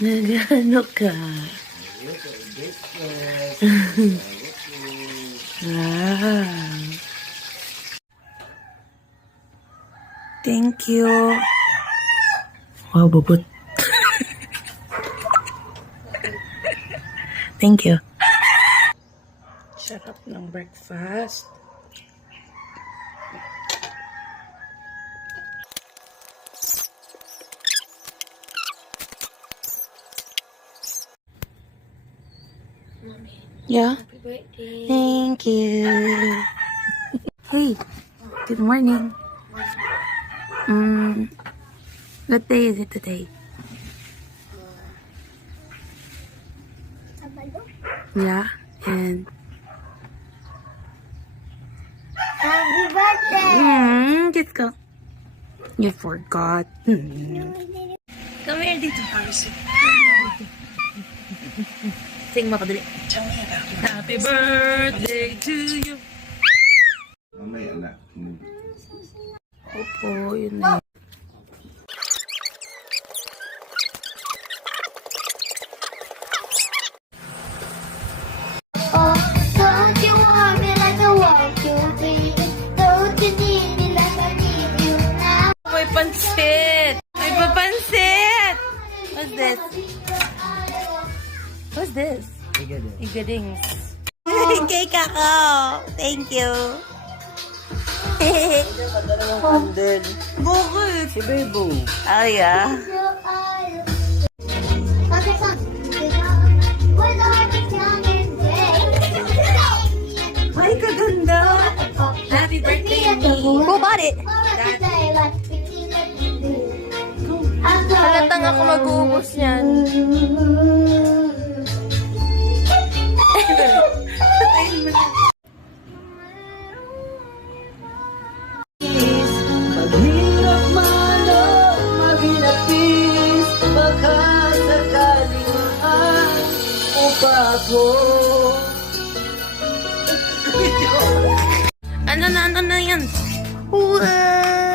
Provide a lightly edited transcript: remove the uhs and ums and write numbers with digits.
Nagano ka? Wow. Thank you. Wow, bubot. Thank you. Sarap ng breakfast. Yeah. Happy birthday. Thank you. Hey, good morning. What day is it today? Yeah, and Happy birthday. just go. You forgot. Come here dito. Sing mo kadali. Happy birthday to you. May anak. Opo, yun na. Oh, don't you want me like I want you, baby? Don't you need me like I need you now? May pansit! May papansit! What's this? What's this? Igadings. Cake ako! Thank you! Bakit? Si Bebo. Oh, yeah. Okay, son. We're going young and gray. Ay, kaganda! Happy birthday, Who bought it? Halatang ako mag-uubos niyan. Maghirap man o maghilapis, baka sakaling mahal mo pa ako. Ano na yan? Wow!